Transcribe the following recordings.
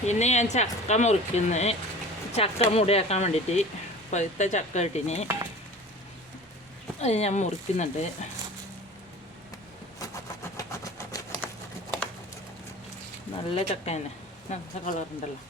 പിന്നെ ഞാൻ ചക്ക മുറിക്കുന്നു. ചക്ക മുടയാക്കാൻ വേണ്ടിയിട്ട് പഴുത്ത ചക്ക കിട്ടിന് അത് ഞാൻ മുറിക്കുന്നുണ്ട്. നല്ല ചക്ക തന്നെ. നല്ല കളറുണ്ടല്ലോ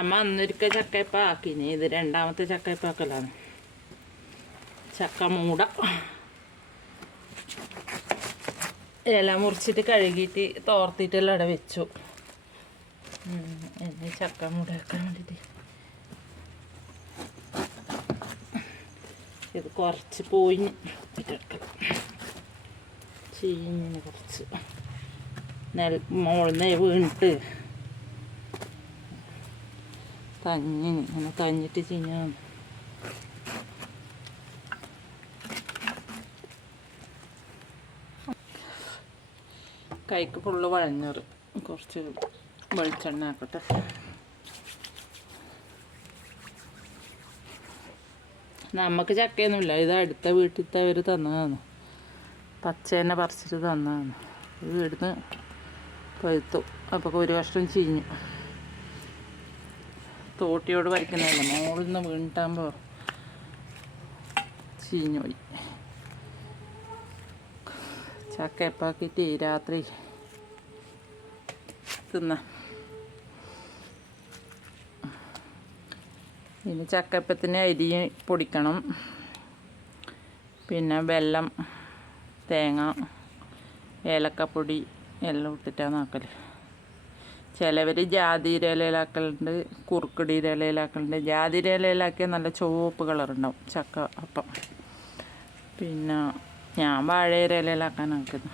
അമ്മ അന്നൊരിക്കൽ ചക്കയപ്പാക്കി ആക്കിനി ഇത് രണ്ടാമത്തെ ചക്കയപ്പാക്കലാണ്. ചക്ക മൂട. ഇല മുറിച്ചിട്ട് കഴുകിയിട്ട് തോർത്തിട്ടെല്ലാം അവിടെ വെച്ചു. എന്നെ ഇനി ചക്ക മൂട വെക്കാൻ വേണ്ടിയിട്ട് ഇത് കുറച്ച് പോയിഞ്ഞ് ചീഞ്ഞ് കുറച്ച്. നെൽ മോളിന്ന് വീണിട്ട് തഞ്ഞിന് ഇങ്ങനെ തഞ്ഞിട്ട് ചീഞ്ഞാണ് കൈക്ക് ഫുള്ള് വഴഞ്ഞറ്. കുറച്ച് വെളിച്ചെണ്ണ ആക്കട്ടെ. നമുക്ക് ചക്കയൊന്നുമില്ല. ഇത് അടുത്ത വീട്ടിലത്തെ അവർ തന്നതാണ്. പച്ചേനെ പറിച്ചിട്ട് തന്നതാണ്. ഇത് ഇവിടുന്ന് പഴുത്തു. അപ്പോൾ ഒരു വർഷം ചീഞ്ഞു. തോട്ടിയോട് വരയ്ക്കുന്നതല്ല? മോളിൽ നിന്ന് വീണിട്ടാകുമ്പോൾ ചീഞ്ഞു പോയി. ചക്കയപ്പാക്കിയിട്ട് രാത്രി തിന്ന. ഇനി ചക്കപ്പത്തിന് അരി പൊടിക്കണം. പിന്നെ വെള്ളം തേങ്ങ ഏലക്കപ്പൊടി എല്ലാം ഇട്ടിട്ടാണ് ആക്കൽ ചിലവർ ജാതിര ഇലയിലാക്കലുണ്ട് കുറുക്കടിയുടെ ഇലയിലാക്കലുണ്ട്. ജാതിര ഇലയിലാക്കിയാൽ നല്ല ചുവപ്പ് കളറുണ്ടാവും ചക്ക അപ്പം. പിന്നെ ഞാൻ വാഴയുടെ ഇലയിലാക്കാൻ ആക്കുന്നു.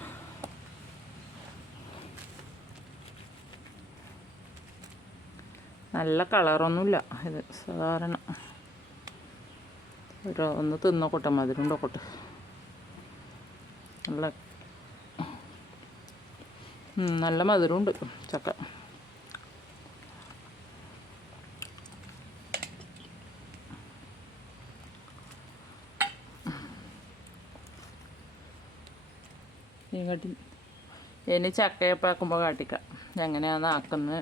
നല്ല കളറൊന്നുമില്ല ഇത് സാധാരണ. ഒരു ഒന്ന് മധുരം കൂട്ട്. നല്ല നല്ല മധുരമുണ്ട് ചക്ക. ഇങ്ങോട്ട് ഇനി ചക്കയപ്പാക്കുമ്പോൾ കാട്ടിക്കാം. എങ്ങനെയാണ് ആക്കുന്നത്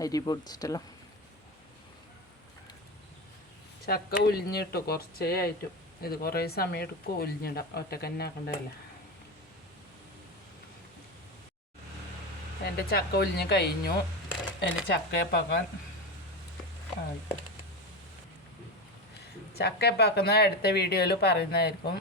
അരി പൊടിച്ചിട്ടല്ലോ. ചക്ക ഉലിഞ്ഞിട്ടു കുറച്ചേ ആയിട്ടു. ഇത് കുറേ സമയം എടുക്കും ഉലിഞ്ഞിടാം ഒറ്റക്കന്നെ ആക്കണ്ടതല്ലേ? എന്റെ ചക്ക ഉലിഞ്ഞ് കഴിഞ്ഞു. എന്റെ ചക്കയപ്പാക്കാൻ ചക്കയപ്പാക്കുന്ന അടുത്ത വീഡിയോയിൽ പറയുന്നതായിരിക്കും.